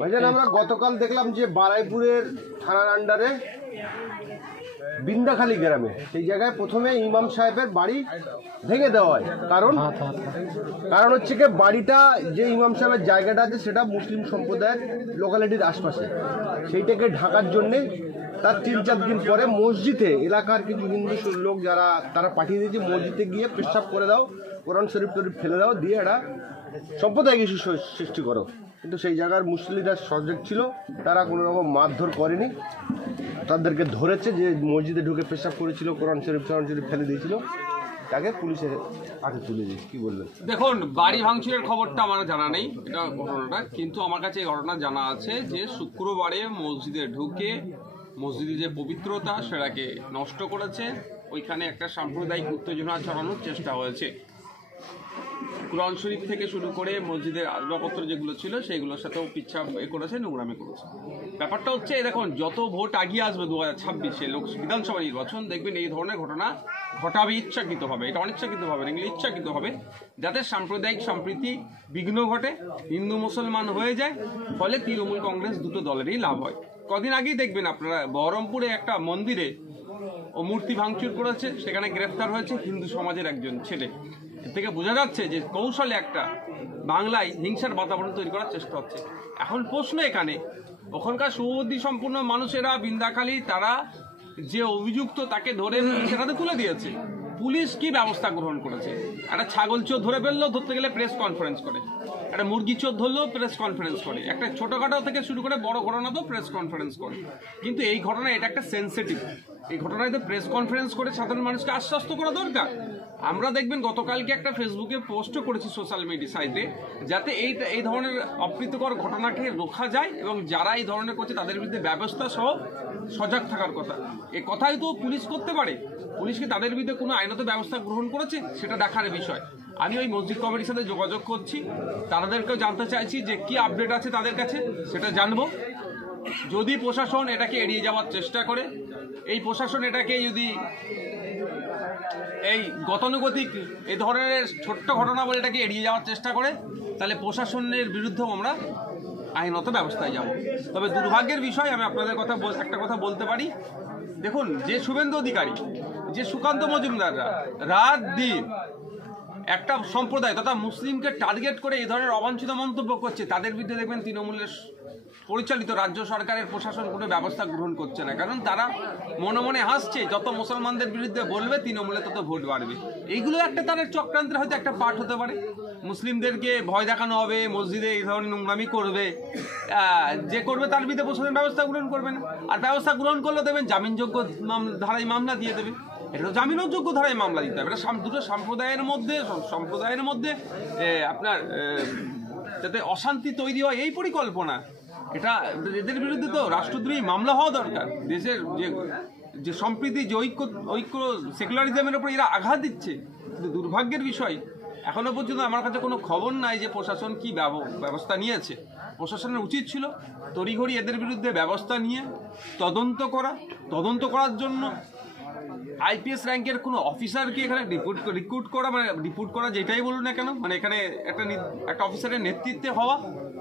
ভাইজান, আমরা গতকাল দেখলাম যে বারাইপুরের থানার আন্ডারে বিন্দাখালী গ্রামে সেই জায়গায় প্রথমে ইমাম সাহেবের বাড়ি ভেঙে দেওয়া হয়। কারণ হচ্ছে কি, বাড়িটা যে ইমাম সাহেবের জায়গাটা আছে সেটা মুসলিম সম্প্রদায়ের লোকালিটির আশপাশে, সেইটাকে ঢাকার জন্যে তার 3-4 দিন পরে মসজিদে এলাকার কিছু হিন্দু লোক যারা তারা পাঠিয়ে দিয়েছে মসজিদে গিয়ে পেশাব করে দাও, কোরআন শরীফ টরিফ ফেলে দাও, দিয়ে এটা সম্প্রদায় কিছু সৃষ্টি করো। কিন্তু সেই জায়গার মুসলিমরা সজাগ ছিল, তারা কোনো রকম মারধর করেনি, তাদেরকে ধরেছে যে মসজিদে ঢুকে পেশাব করেছিল, কোরআন শরীফ ফেলে দিয়েছিল, তাকে পুলিশের হাতে তুলে দিয়েছে। কি বলবেন? দেখুন, বাড়ি ভাঙচুরের খবরটা আমার জানা নেই এটা ঘটনাটা, কিন্তু আমার কাছে এই ঘটনা জানা আছে যে শুক্রবারে মসজিদে ঢুকে মসজিদের যে পবিত্রতা সেটাকে নষ্ট করেছে, ওইখানে একটা সাম্প্রদায়িক উত্তেজনা ছড়ানোর চেষ্টা হয়েছে। কোরআন শরীফ থেকে শুরু করে মসজিদের আসবাবপত্র যেগুলো ছিল সেইগুলোর সাথেও পিচ্ছাপ করেছে, নোংরামি করেছে। ব্যাপারটা হচ্ছে, দেখুন, যত ভোট আগিয়ে আসবে 2026-এ বিধানসভা নির্বাচন, দেখবেন এই ধরনের ঘটনা ঘটাবে ইচ্ছাকৃতভাবে, এটা অনিচ্ছাকৃতভাবে, এগুলো ইচ্ছাকৃতভাবে, যাতে সাম্প্রদায়িক সম্প্রীতি বিঘ্ন ঘটে, হিন্দু মুসলমান হয়ে যায়, ফলে তৃণমূল কংগ্রেস দুটো দলেরই লাভ হয়। কদিন আগেই দেখবেন আপনারা বহরমপুরে একটা মন্দিরে ও মূর্তি ভাঙচুর করেছে, সেখানে গ্রেফতার হয়েছে হিন্দু সমাজের একজন ছেলে। এর থেকে বোঝা যাচ্ছে যে কৌশলে একটা বাংলায় হিংসার বাতাবরণ তৈরি করার চেষ্টা হচ্ছে। এখন প্রশ্ন এখানে, ওখানকার সুবুদ্ধি সম্পূর্ণ মানুষেরা বিন্দাখালী তারা যে অভিযুক্ত তাকে ধরে সেটাতে তুলে দিয়েছে, পুলিশ কি ব্যবস্থা গ্রহণ করেছে? একটা ছাগল চোর ধরে ফেললেও ধরতে গেলে প্রেস কনফারেন্স করে, একটা মুরগি চোর ধরলেও প্রেস কনফারেন্স করে, একটা ছোটখাটো থেকে শুরু করে বড় ঘটনাতেও প্রেস কনফারেন্স করে। কিন্তু এই ঘটনা এটা একটা সেন্সিটিভ, এই ঘটনায় তো প্রেস কনফারেন্স করে সাধারণ মানুষকে আশ্বস্ত করা দরকার। আমরা দেখবেন গতকালকে একটা ফেসবুকে পোস্টও করেছি সোশ্যাল মিডিয়া সাইটে, যাতে এই ধরনের অপ্রীতিকর ঘটনাকে রোখা যায় এবং যারা এই ধরনের করছে তাদের বিরুদ্ধে ব্যবস্থা সহ সজাগ থাকার কথা। এই কথাই তো পুলিশ করতে পারে, পুলিশ কি তাদের বিরুদ্ধে কোনো আইনত ব্যবস্থা গ্রহণ করেছে সেটা দেখার বিষয়। আমি ওই মসজিদ কমিটির সাথে যোগাযোগ করছি, তাদেরকেও জানতে চাইছি যে কি আপডেট আছে তাদের কাছে, সেটা জানবো। যদি প্রশাসন এটাকে এড়িয়ে যাওয়ার চেষ্টা করে, এই প্রশাসন এটাকে যদি এই গতানুগতিক এই ধরনের ছোট্ট ঘটনা বলে এটাকে এড়িয়ে যাওয়ার চেষ্টা করে, তাহলে প্রশাসনের বিরুদ্ধেও আমরা আইনত ব্যবস্থায় যাব। তবে দুর্ভাগ্যের বিষয়, আমি আপনাদের একটা কথা বলতে পারি, দেখুন, যে শুভেন্দু অধিকারী, যে সুকান্ত মজুমদাররা রাত দিন একটা সম্প্রদায় তথা মুসলিমকে টার্গেট করে এই ধরনের অবাঞ্ছিত মন্তব্য করছে, তাদের বিরুদ্ধে দেখবেন তৃণমূলের পরিচালিত রাজ্য সরকারের প্রশাসন কোনো ব্যবস্থা গ্রহণ করছে না। কারণ তারা মনে মনে হাসছে, যত মুসলমানদের বিরুদ্ধে বলবে তৃণমূলে তত ভোট বাড়বে। এইগুলো একটা তাদের চক্রান্তের হয়তো একটা পার্ট হতে পারে। মুসলিমদেরকে ভয় দেখানো হবে, মসজিদে এই ধরনের নোংরামি করবে, যে করবে তার বিরুদ্ধে প্রশাসন ব্যবস্থা গ্রহণ করবে না। আর ব্যবস্থা গ্রহণ করলে দেবেন জামিনযোগ্য ধারায় মামলা দিয়ে দেবে, এটা জামিনযোগ্য ধারায় মামলা দিতে হবে। এটা দুটো সম্প্রদায়ের মধ্যে আপনার যাতে অশান্তি তৈরি হয় এই পরিকল্পনা, এটা এদের বিরুদ্ধে তো রাষ্ট্রদ্রোহী মামলা হওয়া দরকার। দেশের যে সম্প্রীতি, যে ঐক্য সেকুলারিজমের উপর এরা আঘাত দিচ্ছে। কিন্তু দুর্ভাগ্যের বিষয়, এখনো পর্যন্ত আমার কাছে কোনো খবর নাই যে প্রশাসন কি ব্যবস্থা নিয়েছে। প্রশাসনের উচিত ছিল তড়িঘড়ি এদের বিরুদ্ধে ব্যবস্থা নিয়ে তদন্ত করার জন্য আইপিএস র্যাঙ্কের কোনো অফিসারকে এখানে রিক্রুট করা যেটাই বলুন না কেন, মানে এখানে একটা অফিসারের নেতৃত্বে হওয়া,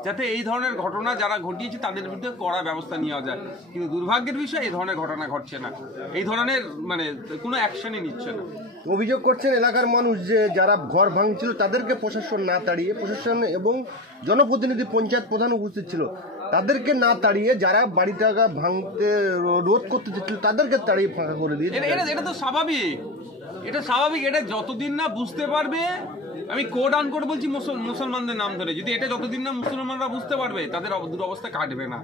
যাতে এই ধরনের ঘটনা যারা ঘটিয়েছে তাদের বিরুদ্ধে কড়া ব্যবস্থা নেওয়া যায়। কিন্তু দুর্ভাগ্যের বিষয়, এই ধরনের ঘটনা ঘটছে না, এই ধরনের কোনো অ্যাকশনই নিচ্ছে না। অভিযোগ করছেন এলাকার মানুষ যে যারা ঘর ভাঙছিল তাদেরকে প্রশাসন না তাড়িয়ে, প্রশাসন এবং জনপ্রতিনিধি পঞ্চায়েত প্রধান উপস্থিত ছিল, তাদেরকে না তাড়িয়ে যারা বাড়িটা ভাঙতে রোধ করতে চেয়েছিল তাদেরকে তাড়িয়ে ফাঁকা করে দিয়েছে। এটা তো স্বাভাবিক, এটা যতদিন না বুঝতে পারবে, আমি কোড আন করে বলছি মুসলমানদের নাম ধরে, যদি এটা যতদিন না মুসলমানরা বুঝতে পারবে তাদের দুরবস্থা কাটবে না।